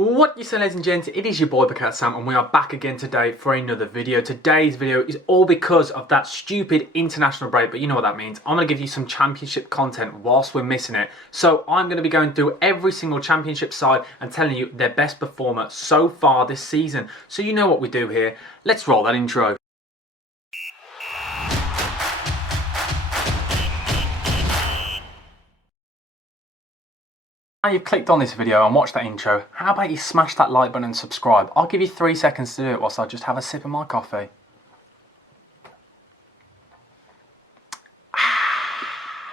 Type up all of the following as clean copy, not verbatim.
What you say, ladies and gents, it is your boy Bacat Sam and we are back again today for another video. Today's video is all because of that stupid international break, but you know what that means. I'm going to give you some championship content whilst we're missing it. So I'm going to be going through every single championship side and telling you their best performer so far this season. So you know what we do here. Let's roll that intro. Now you've clicked on this video and watched that intro, how about you smash that like button and subscribe? I'll give you 3 seconds to do it whilst I just have a sip of my coffee.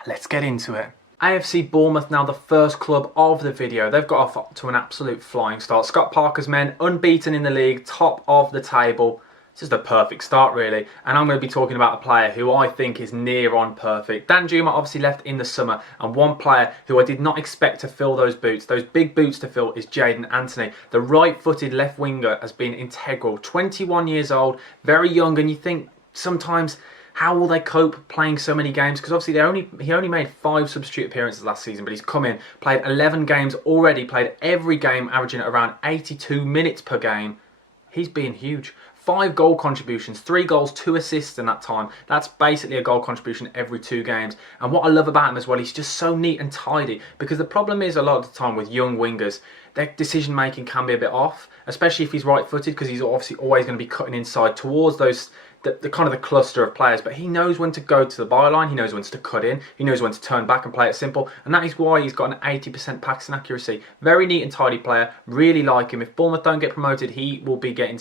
Let's get into it. AFC Bournemouth now the first club of the video. They've got off to an absolute flying start. Scott Parker's men unbeaten in the league, top of the table. This is the perfect start really, and I'm going to be talking about a player who I think is near on perfect. Dan Juma obviously left in the summer, and one player who I did not expect to fill those boots, those big boots to fill, is Jaidon Anthony. The right-footed left winger has been integral. 21 years old, very young, and you think sometimes how will they cope playing so many games? Because obviously he only made 5 substitute appearances last season, but he's come in, played 11 games already, played every game averaging around 82 minutes per game. He's been huge. 5 goal contributions, 3 goals, 2 assists in that time. That's basically a goal contribution every 2 games. And what I love about him as well, he's just so neat and tidy. Because the problem is a lot of the time with young wingers, their decision making can be a bit off, especially if he's right footed, because he's obviously always going to be cutting inside towards those the kind of the cluster of players, but he knows when to go to the byline, he knows when to cut in, he knows when to turn back and play it simple, and that is why he's got an 80% passing accuracy. Very neat and tidy player, really like him. If Bournemouth don't get promoted, he will be getting,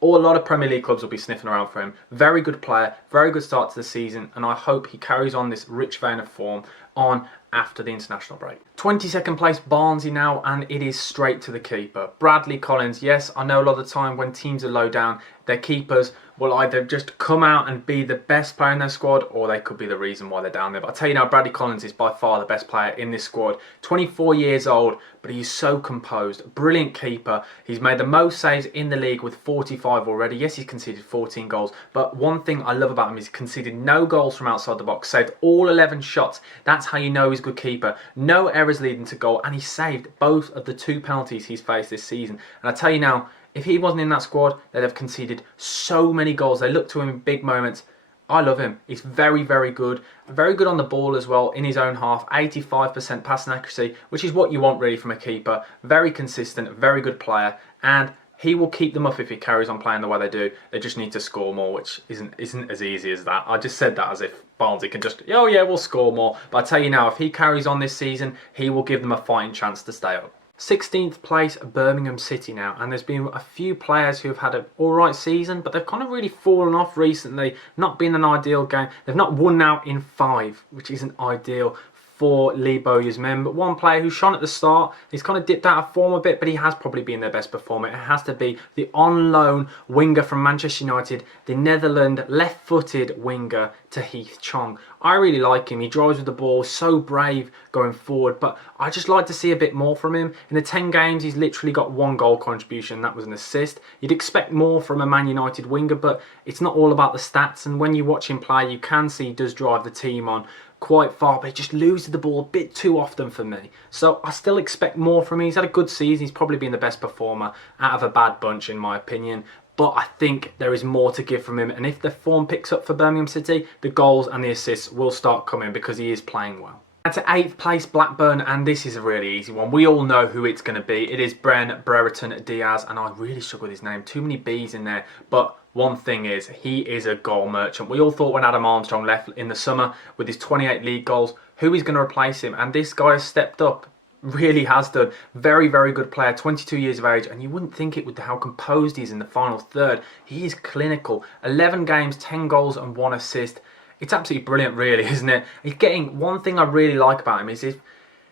or a lot of Premier League clubs will be sniffing around for him. Very good player, very good start to the season, and I hope he carries on this rich vein of form on after the international break. 22nd place Barnsley now, and it is straight to the keeper. Bradley Collins. Yes, I know a lot of the time when teams are low down, their keepers will either just come out and be the best player in their squad, or they could be the reason why they're down there. But I'll tell you now, Bradley Collins is by far the best player in this squad. 24 years old, but he's so composed. Brilliant keeper. He's made the most saves in the league with 45 already. Yes, he's conceded 14 goals, but one thing I love about him is he conceded no goals from outside the box, saved all 11 shots. That's how you know he's a good keeper. No errors leading to goal, and he saved both of the 2 penalties he's faced this season. And I tell you now, if he wasn't in that squad, they'd have conceded so many goals. They look to him in big moments. I love him. He's very, very good. Very good on the ball as well, in his own half. 85% passing accuracy, which is what you want really from a keeper. Very consistent, very good player. And he will keep them up if he carries on playing the way they do. They just need to score more, which isn't as easy as that. I just said that as if Barnsley can just, oh yeah, we'll score more. But I tell you now, if he carries on this season, he will give them a fighting chance to stay up. 16th place Birmingham City now, and there's been a few players who have had an alright season, but they've kind of really fallen off recently. Not been an ideal game. They've not won now in 5, which isn't ideal for Lee Bowyer's men, but one player who shone at the start, he's kind of dipped out of form a bit, but he has probably been their best performer. It has to be the on loan winger from Manchester United, the Netherlands left-footed winger Tahith Chong. I really like him. He drives with the ball, so brave going forward, but I just like to see a bit more from him. In the 10 games, he's literally got 1 goal contribution. That was an assist. You'd expect more from a Man United winger, but it's not all about the stats, and when you watch him play, you can see he does drive the team on quite far, but he just loses the ball a bit too often for me. So I still expect more from him. He's had a good season. He's probably been the best performer out of a bad bunch in my opinion. But I think there is more to give from him. And if the form picks up for Birmingham City, the goals and the assists will start coming because he is playing well. And to 8th place Blackburn, and this is a really easy one. We all know who it's going to be. It is Brereton Diaz, and I really struggle with his name. Too many B's in there. But one thing is, he is a goal merchant. We all thought when Adam Armstrong left in the summer with his 28 league goals, who is going to replace him? And this guy has stepped up. Really has done. Very, very good player. 22 years of age, and you wouldn't think it with how composed he is in the final third. He is clinical. 11 games, 10 goals and 1 assist. It's absolutely brilliant really, isn't it? He's getting, one thing I really like about him is if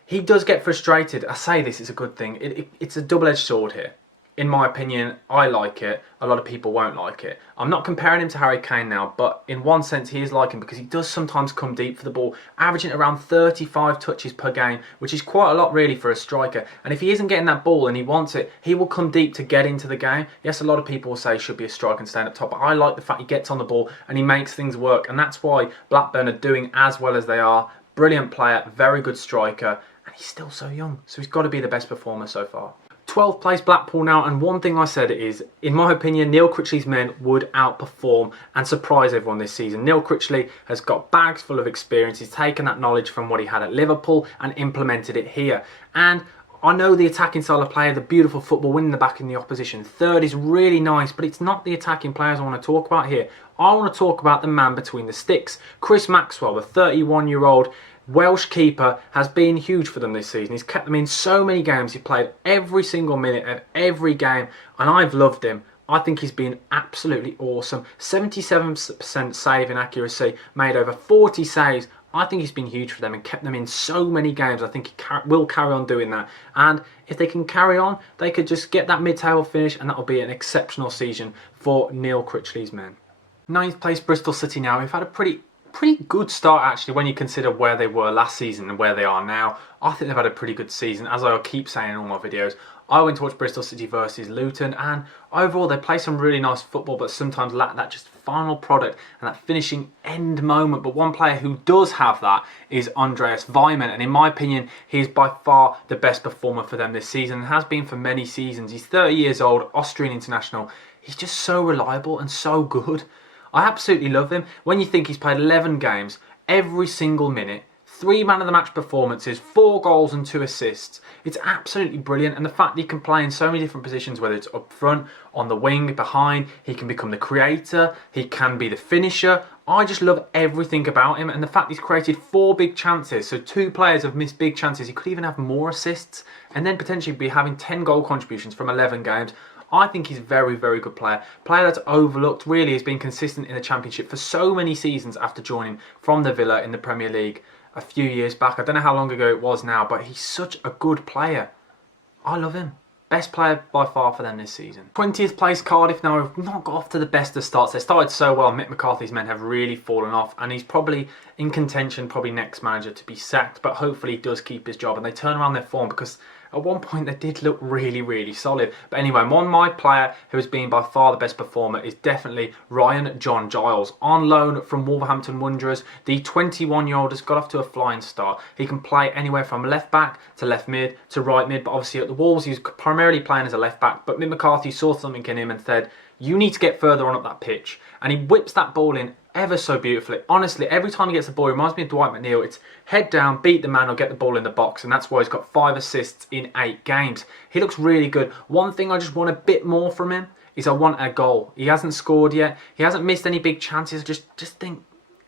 he does get frustrated. I say this is a good thing. It's a double-edged sword here. In my opinion, I like it. A lot of people won't like it. I'm not comparing him to Harry Kane now, but in one sense he is like him because he does sometimes come deep for the ball, averaging around 35 touches per game, which is quite a lot really for a striker. And if he isn't getting that ball and he wants it, he will come deep to get into the game. Yes, a lot of people will say he should be a striker and stand up top, but I like the fact he gets on the ball and he makes things work. And that's why Blackburn are doing as well as they are. Brilliant player, very good striker, and he's still so young. So he's got to be the best performer so far. 12th place Blackpool now, and one thing I said is, in my opinion, Neil Critchley's men would outperform and surprise everyone this season. Neil Critchley has got bags full of experience. He's taken that knowledge from what he had at Liverpool and implemented it here. And I know the attacking style of play, the beautiful football, winning the back in the opposition third is really nice, but it's not the attacking players I want to talk about here. I want to talk about the man between the sticks. Chris Maxwell, the 31-year-old Welsh keeper, has been huge for them this season. He's kept them in so many games. He played every single minute of every game, and I've loved him. I think he's been absolutely awesome. 77% saving accuracy, made over 40 saves. I think he's been huge for them and kept them in so many games. I think he will carry on doing that. And if they can carry on, they could just get that mid-table finish, and that will be an exceptional season for Neil Critchley's men. 9th place Bristol City now. We've had a pretty good start actually when you consider where they were last season and where they are now. I think they've had a pretty good season. As I keep saying in all my videos, I went to watch Bristol City versus Luton, and overall they play some really nice football, but sometimes lack that just final product and that finishing end moment. But one player who does have that is Andreas Weimann, and in my opinion, he's by far the best performer for them this season and has been for many seasons. He's 30 years old, Austrian international. He's just so reliable and so good. I absolutely love him. When you think he's played 11 games, every single minute, 3 man of the match performances, 4 goals and 2 assists. It's absolutely brilliant, and the fact that he can play in so many different positions, whether it's up front, on the wing, behind, he can become the creator, he can be the finisher. I just love everything about him, and the fact he's created 4 big chances, so 2 players have missed big chances. He could even have more assists, and then potentially be having 10 goal contributions from 11 games. I think he's a very, very good player. Player that's overlooked, really has been consistent in the Championship for so many seasons after joining from the Villa in the Premier League a few years back. I don't know how long ago it was now, but he's such a good player. I love him. Best player by far for them this season. 20th place Cardiff now have not got off to the best of starts. They started so well. Mick McCarthy's men have really fallen off, and he's probably in contention, probably next manager to be sacked, but hopefully he does keep his job and they turn around their form, because at one point they did look really, really solid. But anyway, my player who has been by far the best performer is definitely Ryan John Giles. On loan from Wolverhampton Wanderers, the 21-year-old has got off to a flying start. He can play anywhere from left back to left mid to right mid, but obviously at the Wolves he's primarily playing as a left back. But Mick McCarthy saw something in him and said, you need to get further on up that pitch. And he whips that ball in ever so beautifully. Honestly, every time he gets the ball, it reminds me of Dwight McNeil. It's head down, beat the man, or get the ball in the box, and that's why he's got 5 assists in 8 games. He looks really good. One thing I just want a bit more from him is I want a goal. He hasn't scored yet. He hasn't missed any big chances. Just think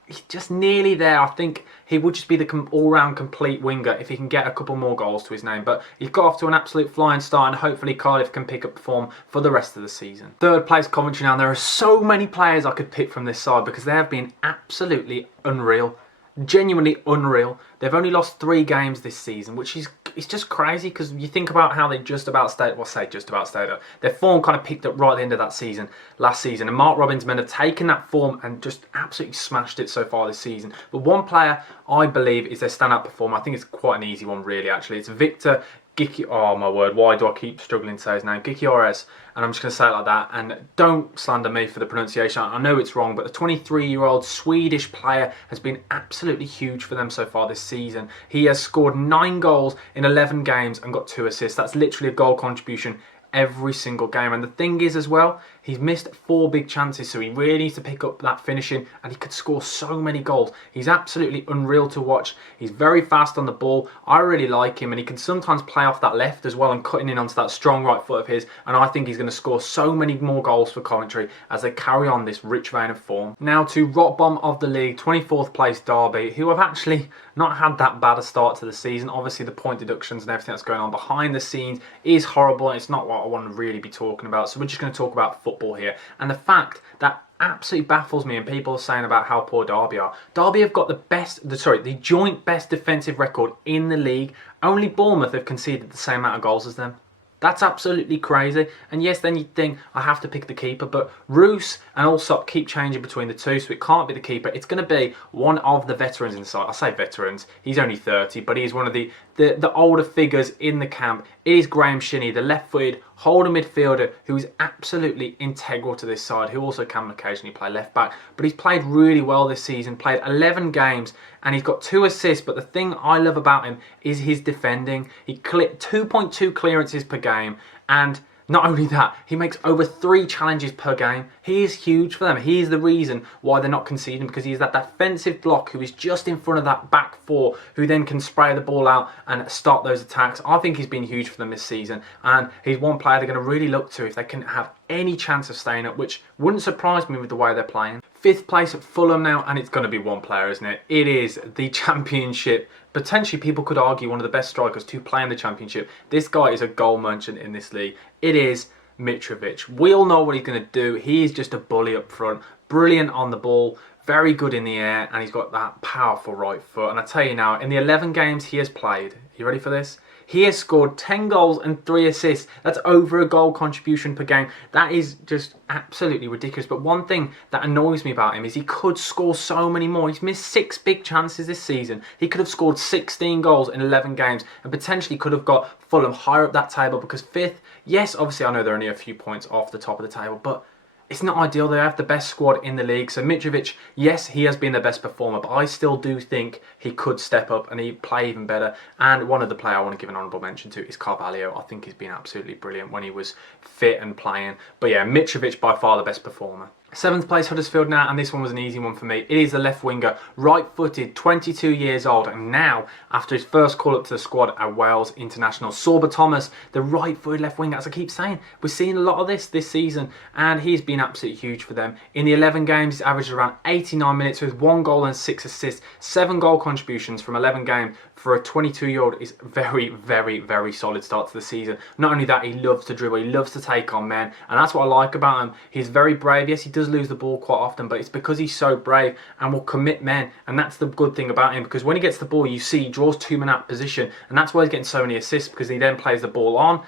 he's just nearly there. I think he would just be the all-round complete winger if he can get a couple more goals to his name. But he's got off to an absolute flying start, and hopefully Cardiff can pick up the form for the rest of the season. 3rd place Coventry now. There are so many players I could pick from this side because they have been absolutely unreal. Genuinely unreal. They've only lost 3 games this season, which is it's just crazy because you think about how they just about stayed, well, say just about stayed up. Their form kind of picked up right at the end of that season, last season, and Mark Robins' men have taken that form and just absolutely smashed it so far this season. But one player I believe is their standout performer. I think it's quite an easy one really actually. It's Viktor Gyökeres, oh my word, why do I keep struggling to say his name? Gyökeres, and I'm just going to say it like that, and don't slander me for the pronunciation, I know it's wrong, but the 23-year-old Swedish player has been absolutely huge for them so far this season. He has scored 9 goals in 11 games and got 2 assists. That's literally a goal contribution every single game. And the thing is as well, he's missed 4 big chances, so he really needs to pick up that finishing, and he could score so many goals. He's absolutely unreal to watch. He's very fast on the ball. I really like him, and he can sometimes play off that left as well and cutting in onto that strong right foot of his, and I think he's going to score so many more goals for Coventry as they carry on this rich vein of form. Now to rock bottom of the league, 24th place Derby, who have actually not had that bad a start to the season. Obviously the point deductions and everything that's going on behind the scenes is horrible, and it's not what I want to really be talking about, so we're just going to talk about football here. And the fact that absolutely baffles me, and people are saying about how poor Derby are. Derby have got the joint best defensive record in the league. Only Bournemouth have conceded the same amount of goals as them. That's absolutely crazy. And yes, then you'd think I have to pick the keeper, but Roos and Allsop keep changing between the two, so it can't be the keeper. It's going to be one of the veterans in the side. I say veterans, he's only 30, but he's one of the older figures in the camp. It is Graeme Shinnie, the left-footed holder midfielder who is absolutely integral to this side, who also can occasionally play left back, but he's played really well this season, played 11 games, and he's got 2 assists. But the thing I love about him is his defending. He cleared 2.2 clearances per game, And not only that, he makes over 3 challenges per game. He is huge for them. He is the reason why they're not conceding, because he's that defensive block who is just in front of that back four, who then can spray the ball out and start those attacks. I think he's been huge for them this season, and he's one player they're going to really look to if they can have any chance of staying up, which wouldn't surprise me with the way they're playing. 5th place at Fulham now, and it's going to be one player, isn't it? It is the Championship. Potentially, people could argue one of the best strikers to play in the Championship. This guy is a goal merchant in this league. It is Mitrović. We all know what he's going to do. He is just a bully up front. Brilliant on the ball. Very good in the air. And he's got that powerful right foot. And I tell you now, in the 11 games he has played, you ready for this? He has scored 10 goals and 3 assists. That's over a goal contribution per game. That is just absolutely ridiculous. But one thing that annoys me about him is he could score so many more. He's missed 6 big chances this season. He could have scored 16 goals in 11 games and potentially could have got Fulham higher up that table, because 5th, yes, obviously I know they're only a few points off the top of the table, but it's not ideal. They have the best squad in the league. So Mitrović, yes, he has been the best performer, but I still do think he could step up and he'd play even better. And one of the players I want to give an honourable mention to is Carvalho. I think he's been absolutely brilliant when he was fit and playing. But yeah, Mitrović by far the best performer. 7th place Huddersfield now, and this one was an easy one for me. It is the left winger, right-footed, 22 years old, and now, after his first call-up to the squad at Wales International, Sorba Thomas, the right-footed left winger, as I keep saying, we're seeing a lot of this season, and he's been absolutely huge for them. In the 11 games, he's averaged around 89 minutes with 1 goal and 6 assists, 7 goal contributions from 11 games. For a 22-year-old, is very, very, very solid start to the season. Not only that, he loves to dribble, he loves to take on men, and that's what I like about him. He's very brave. Yes, he does lose the ball quite often, but it's because he's so brave and will commit men, and that's the good thing about him, because when he gets the ball, you see he draws 2 men out position, and that's why he's getting so many assists, because he then plays the ball on,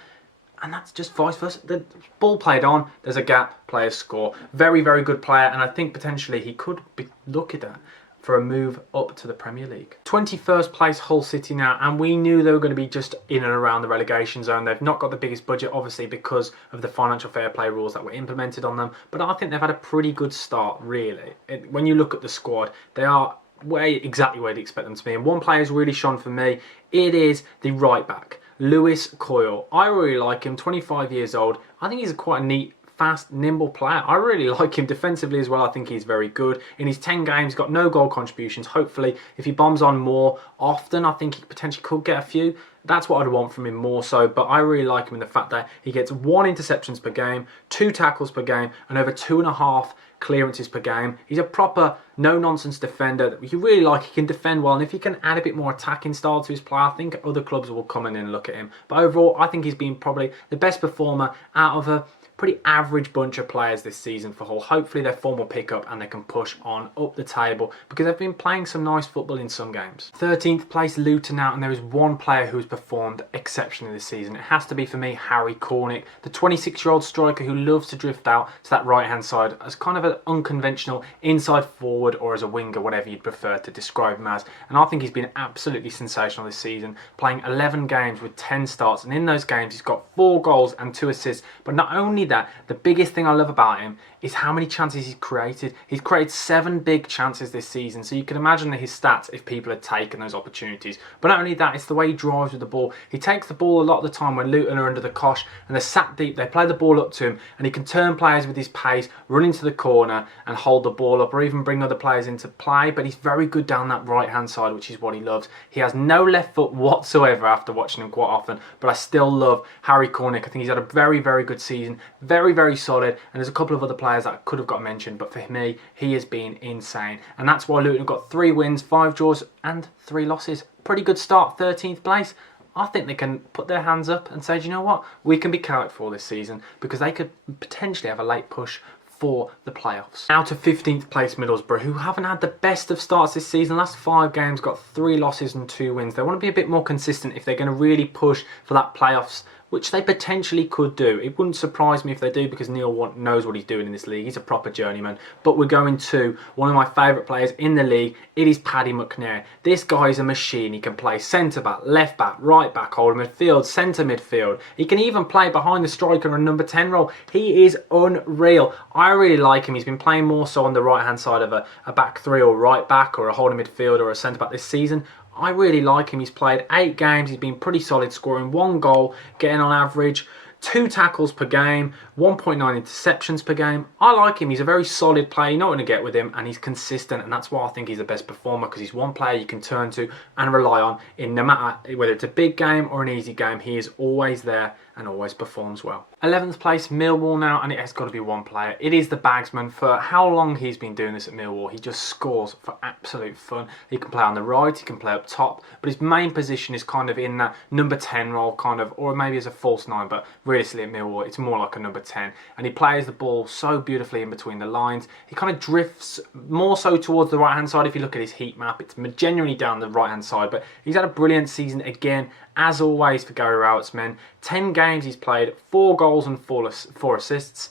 and that's just vice versa. The ball played on, there's a gap, players score. Very, very good player, and I think potentially he could be looked at for a move up to the Premier League. 21st place Hull City now, and we knew they were going to be just in and around the relegation zone. They've not got the biggest budget, obviously, because of the financial fair play rules that were implemented on them, but I think they've had a pretty good start, really. When you look at the squad, they are exactly where you expect them to be, and one player has really shone for me. It is the right back, Lewie Coyle. I really like him, 25 years old. I think he's quite a neat, fast, nimble player. I really like him defensively as well. I think he's very good. In his 10 games, got no goal contributions. Hopefully, if he bombs on more often, I think he potentially could get a few. That's what I'd want from him more so, but I really like him in the fact that he gets 1 interceptions per game, 2 tackles per game, and over 2.5 clearances per game. He's a proper no-nonsense defender that you really like. He can defend well, and if he can add a bit more attacking style to his play, I think other clubs will come in and look at him. But overall, I think he's been probably the best performer out of a pretty average bunch of players this season for Hull. Hopefully their form will pick up and they can push on up the table, because they've been playing some nice football in some games. 13th place Luton now, and there is one player who has performed exceptionally this season. It has to be for me Harry Cornick, the 26-year-old striker who loves to drift out to that right hand side as kind of an unconventional inside forward, or as a winger, whatever you'd prefer to describe him as. And I think he's been absolutely sensational this season, playing 11 games with 10 starts, and in those games he's got 4 goals and 2 assists. But not only that, the biggest thing I love about him is how many chances he's created. He's created 7 big chances this season, so you can imagine his stats if people had taken those opportunities. But not only that, it's the way he drives with the ball. He takes the ball a lot of the time when Luton are under the cosh and they're sat deep, they play the ball up to him, and he can turn players with his pace, run into the corner and hold the ball up, or even bring other players into play. But he's very good down that right hand side, which is what he loves. He has no left foot whatsoever after watching him quite often, but I still love Harry Cornick. I think he's had a very, very good season, very, very solid, and there's a couple of other players that I could have got mentioned, but for me, he has been insane, and that's why Luton have got 3 wins, 5 draws and 3 losses. Pretty good start, 13th place. I think they can put their hands up and say, do you know what, we can be counted for this season, because they could potentially have a late push for the playoffs. Now to 15th place Middlesbrough, who haven't had the best of starts this season. Last 5 games got 3 losses and 2 wins. They want to be a bit more consistent if they're going to really push for that playoffs, which they potentially could do. It wouldn't surprise me if they do, because Neil knows what he's doing in this league. He's a proper journeyman. But we're going to one of my favourite players in the league. It is Paddy McNair. This guy is a machine. He can play centre-back, left-back, right-back, hold midfield, centre midfield. He can even play behind the striker in a number 10 role. He is unreal. I really like him. He's been playing more so on the right-hand side of a back 3 or right-back or a holding midfield or a centre-back this season. I really like him. He's played 8 games. He's been pretty solid, scoring 1 goal, getting on average 2 tackles per game, 1.9 interceptions per game. I like him. He's a very solid player. You know what you're going to get with him, and he's consistent, and that's why I think he's the best performer, because he's one player you can turn to and rely on in no matter whether it's a big game or an easy game. He is always there and always performs well. 11th place, Millwall now, and it has got to be one player. It is the Bagsman. For how long he's been doing this at Millwall, he just scores for absolute fun. He can play on the right, he can play up top, but his main position is kind of in that number 10 role, kind of, or maybe as a false 9, but realistically at Millwall, it's more like a number 10. And he plays the ball so beautifully in between the lines. He kind of drifts more so towards the right-hand side. If you look at his heat map, it's genuinely down the right-hand side, but he's had a brilliant season again, as always, for Gary Rowett's men. 10 games he's played, 4 goals and 4 assists.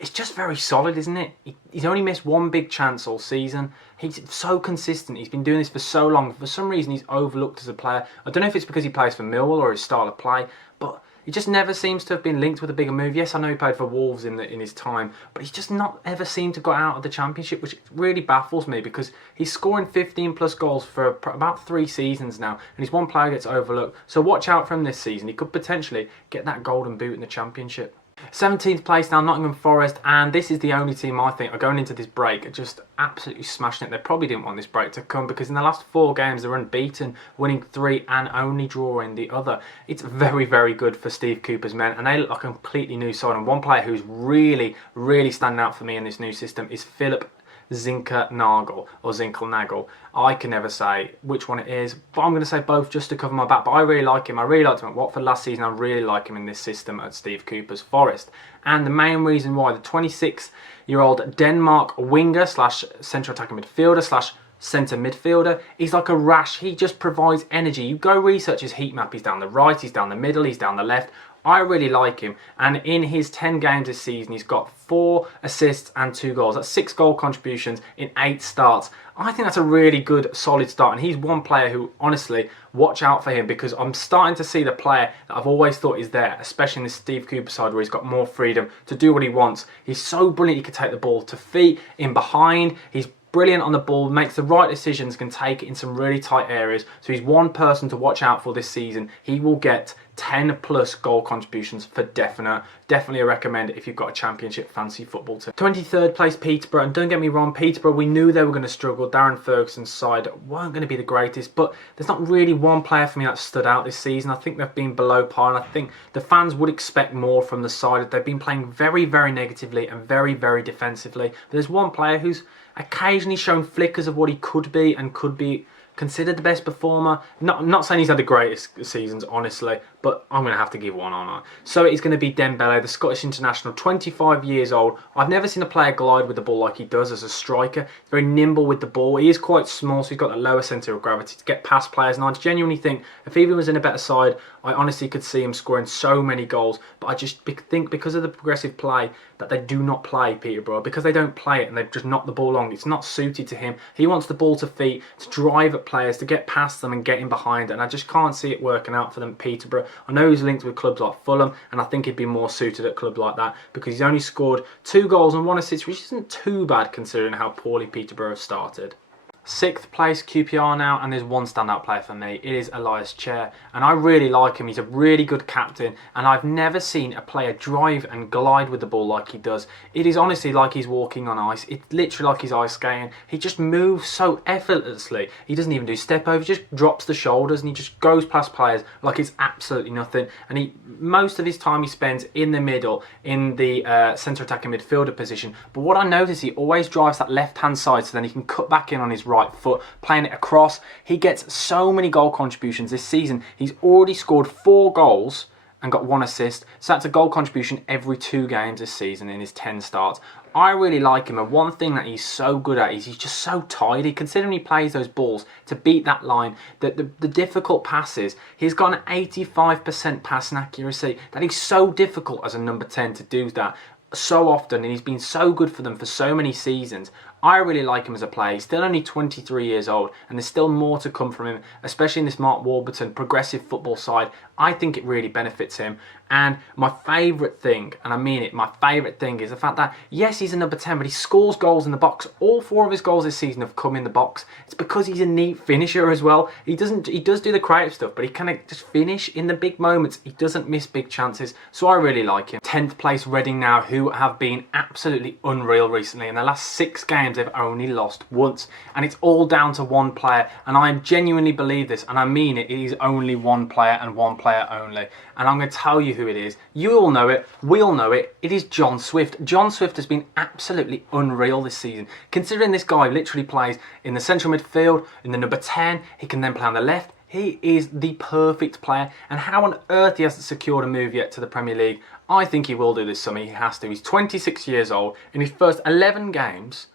It's just very solid, isn't it? He's only missed 1 big chance all season. He's so consistent. He's been doing this for so long. For some reason, he's overlooked as a player. I don't know if it's because he plays for Millwall or his style of play, but he just never seems to have been linked with a bigger move. Yes, I know he played for Wolves in his time, but he's just not ever seemed to go out of the Championship, which really baffles me, because he's scoring 15 plus goals for about 3 seasons now, and he's one player who gets overlooked. So watch out for him this season. He could potentially get that golden boot in the Championship. 17th place now, Nottingham Forest, and this is the only team I think are going into this break just absolutely smashing it. They probably didn't want this break to come, because in the last 4 games they're unbeaten, winning 3 and only drawing the other. It's very, very good for Steve Cooper's men, and they look like a completely new side. And one player who's really, really standing out for me in this new system is Philip Zinckernagel, or Zinckernagel. I can never say which one it is, but I'm going to say both just to cover my back. But I really like him. I really liked him at Watford last season. I really like him in this system at Steve Cooper's Forest. And the main reason why, the 26-year-old Denmark winger slash central attacking midfielder slash centre midfielder, he's like a rash. He just provides energy. You go research his heat map. He's down the right, he's down the middle, he's down the left. I really like him, and in his 10 games this season he's got 4 assists and 2 goals. That's 6 goal contributions in 8 starts. I think that's a really good solid start, and he's one player who, honestly, watch out for him, because I'm starting to see the player that I've always thought is there, especially in the Steve Cooper side where he's got more freedom to do what he wants. He's so brilliant. He can take the ball to feet, in behind. He's brilliant on the ball, makes the right decisions, can take it in some really tight areas. So he's one person to watch out for this season. He will get 10 plus goal contributions for definite. Definitely a recommend if you've got a Championship fantasy football team. 23rd place, Peterborough, and don't get me wrong, Peterborough, we knew they were going to struggle. Darren Ferguson's side weren't going to be the greatest, but there's not really one player for me that stood out this season. I think they've been below par, and I think the fans would expect more from the side. They've been playing very, very negatively and very, very defensively. But there's one player who's occasionally shown flickers of what he could be, and could be considered the best performer. Not saying he's had the greatest seasons, honestly, but I'm going to have to give one on. So it's going to be Dembélé, the Scottish international, 25 years old. I've never seen a player glide with the ball like he does as a striker. He's very nimble with the ball. He is quite small, so he's got that lower centre of gravity to get past players. And I genuinely think if he was in a better side, I honestly could see him scoring so many goals. But I just think because of the progressive play that they do not play Peterborough, because they don't play it and they've just knocked the ball long, it's not suited to him. He wants the ball to feet, to drive at players, to get past them and get in behind, and I just can't see it working out for them at Peterborough. I know he's linked with clubs like Fulham, and I think he'd be more suited at clubs like that, because he's only scored 2 goals and 1 assist, which isn't too bad considering how poorly Peterborough started. 6th place, QPR now, and there's one standout player for me. It is Ilias Chair, and I really like him. He's a really good captain, and I've never seen a player drive and glide with the ball like he does. It is honestly like he's walking on ice. It's literally like he's ice skating. He just moves so effortlessly. He doesn't even do step over. He just drops the shoulders and he just goes past players like it's absolutely nothing. And most of his time he spends in the middle, in the centre attacking midfielder position. But what I notice, he always drives that left-hand side, so then he can cut back in on his right foot, playing it across. He gets so many goal contributions this season. He's already scored 4 goals and got 1 assist. So that's a goal contribution every 2 games this season in his 10 starts. I really like him, and one thing that he's so good at is he's just so tidy. Considering he plays those balls to beat that line, the difficult passes, he's got an 85% passing accuracy. That is so difficult as a number 10 to do that so often, and he's been so good for them for so many seasons. I really like him as a player. He's still only 23 years old, and there's still more to come from him, especially in this Mark Warburton progressive football side. I think it really benefits him. And my favourite thing, and I mean it, my favourite thing is the fact that, yes, he's a number 10, but he scores goals in the box. All 4 of his goals this season have come in the box. It's because he's a neat finisher as well. He does do the creative stuff, but he can just finish in the big moments. He doesn't miss big chances, so I really like him. 10th place Reading now, who have been absolutely unreal recently. In the last 6 games, they've only lost once, and it's all down to one player, and I genuinely believe this, and I mean it. It is only one player and one player only, and I'm going to tell you who it is. You all know it, we all know it. It is John Swift. John Swift has been absolutely unreal this season, considering this guy literally plays in the central midfield, in the number 10, he can then play on the left. He is the perfect player, and how on earth he hasn't secured a move yet to the Premier League, I think he will do this summer. He has to. He's 26 years old. In his first 11 games,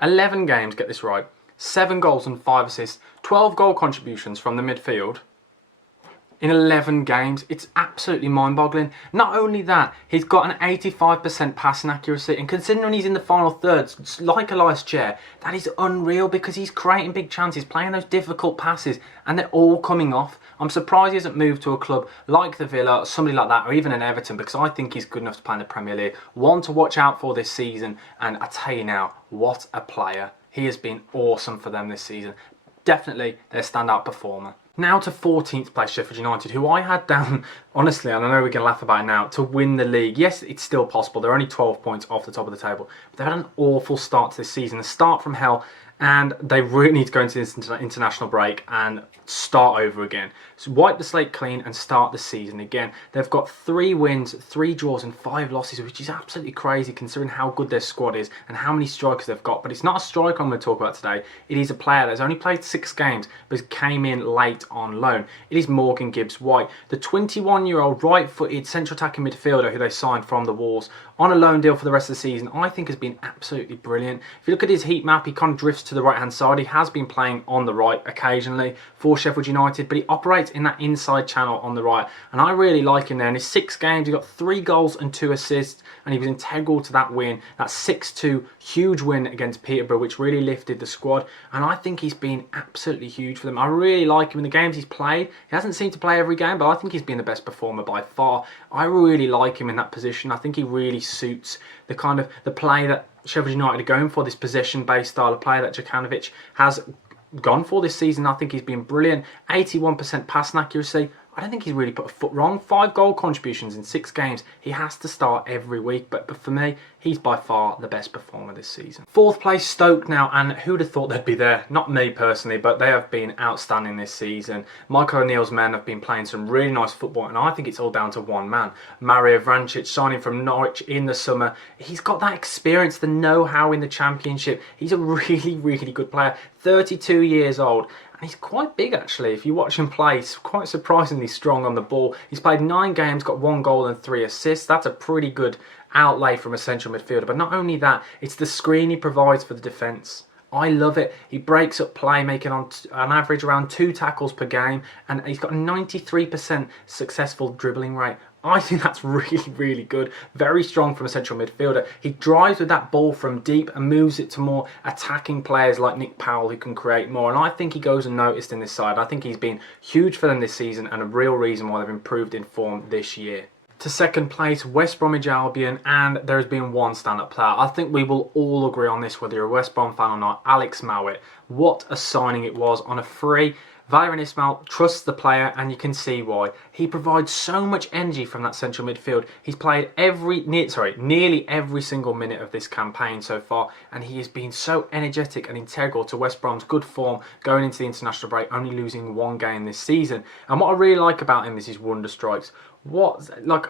get this right, 7 goals and 5 assists, 12 goal contributions from the midfield in 11 games. It's absolutely mind-boggling. Not only that, he's got an 85% passing accuracy, and considering he's in the final thirds, like Ilias Chair, that is unreal because he's creating big chances, playing those difficult passes, and they're all coming off. I'm surprised he hasn't moved to a club like the Villa, somebody like that, or even an Everton, because I think he's good enough to play in the Premier League. One to watch out for this season, and I tell you now, what a player. He has been awesome for them this season. Definitely their standout performer. Now to 14th place Sheffield United, who I had down, honestly, and I know we can laugh about it now, to win the league. Yes, it's still possible. They're only 12 points off the top of the table. But they've had an awful start to this season. A start from hell, and they really need to go into this international break and start over again. So wipe the slate clean and start the season again. They've got 3 wins, 3 draws and 5 losses, which is absolutely crazy considering how good their squad is and how many strikers they've got. But it's not a striker I'm going to talk about today. It is a player that's only played 6 games but came in late on loan. It is Morgan Gibbs-White, the 21-year-old right-footed central attacking midfielder who they signed from the Wolves on a loan deal for the rest of the season. I think has been absolutely brilliant. If you look at his heat map, he kind of drifts to the right-hand side. He has been playing on the right occasionally for Sheffield United, but he operates in that inside channel on the right, and I really like him there. In his 6 games, he got 3 goals and 2 assists, and he was integral to that win, that 6-2 huge win against Peterborough, which really lifted the squad, and I think he's been absolutely huge for them. I really like him in the games he's played. He hasn't seemed to play every game, but I think he's been the best performer by far. I really like him in that position. I think he really suits the kind of the play that Sheffield United are going for, this possession-based style of play that Gyökeres has gone for this season. I think he's been brilliant. 81% passing accuracy. I don't think he's really put a foot wrong. 5 goal contributions in 6 games. He has to start every week, but for me, he's by far the best performer this season. 4th place Stoke now, and who'd have thought they'd be there? Not me personally, but they have been outstanding this season. Michael O'Neill's men have been playing some really nice football, and I think it's all down to one man. Mario Vrančić, signing from Norwich in the summer. He's got that experience, the know-how in the Championship. He's a really, really good player. 32 years old. And he's quite big actually. If you watch him play, he's quite surprisingly strong on the ball. He's played 9 games, got 1 goal and 3 assists. That's a pretty good outlay from a central midfielder. But not only that, it's the screen he provides for the defence. I love it. He breaks up play, making on average around 2 tackles per game, and he's got a 93% successful dribbling rate. I think that's really, really good. Very strong from a central midfielder. He drives with that ball from deep and moves it to more attacking players like Nick Powell who can create more. And I think he goes unnoticed in this side. I think he's been huge for them this season and a real reason why they've improved in form this year. To 2nd place, West Bromwich Albion, and there has been one stand-up player. I think we will all agree on this, whether you're a West Brom fan or not. Alex Mowatt. What a signing it was on a free. Valérien Ismaël trusts the player, and you can see why. He provides so much energy from that central midfield. He's played nearly every single minute of this campaign so far, and he has been so energetic and integral to West Brom's good form going into the international break, only losing 1 game this season. And what I really like about him is his wonder strikes.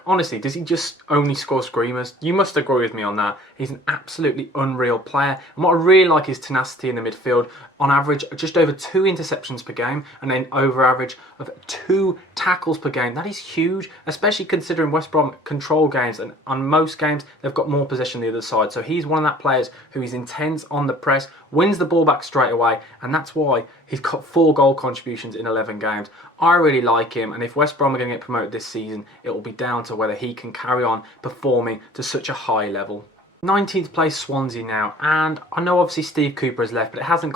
Honestly, does he just only score screamers? You must agree with me on that. He's an absolutely unreal player. And what I really like is tenacity in the midfield. On average, just over 2 interceptions per game, and then over average of 2 tackles per game. That is huge, especially considering West Brom control games, and on most games, they've got more possession the other side. So he's one of that players who is intense on the press, wins the ball back straight away, and that's why he's got 4 goal contributions in 11 games. I really like him, and if West Brom are going to get promoted this season, it will be down to whether he can carry on performing to such a high level. 19th place Swansea now, and I know obviously Steve Cooper has left, but it hasn't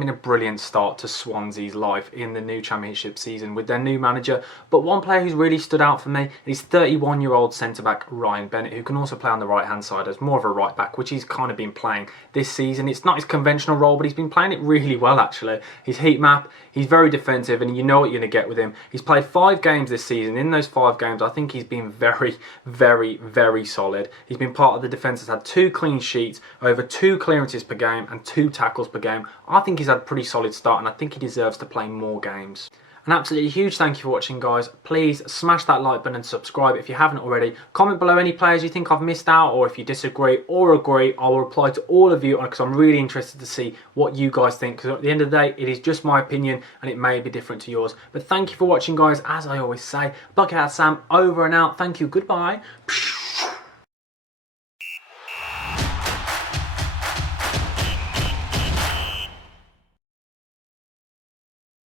been a brilliant start to Swansea's life in the new Championship season with their new manager. But one player who's really stood out for me is 31-year-old centre-back Ryan Bennett, who can also play on the right-hand side as more of a right-back, which he's kind of been playing this season. It's not his conventional role, but he's been playing it really well actually. His heat map, he's very defensive, and you know what you're going to get with him. He's played 5 games this season. In those 5 games, I think he's been very, very, very solid. He's been part of the defence that's had 2 clean sheets, over 2 clearances per game and 2 tackles per game. I think he's had a pretty solid start, and I think he deserves to play more games. An absolutely huge thank you for watching, guys. Please smash that like button and subscribe if you haven't already. Comment below any players you think I've missed out, or if you disagree or agree. I will reply to all of you because I'm really interested to see what you guys think, because at the end of the day it is just my opinion and it may be different to yours. But thank you for watching, guys. As I always say, Bucket Hat Sam over and out. Thank you, goodbye.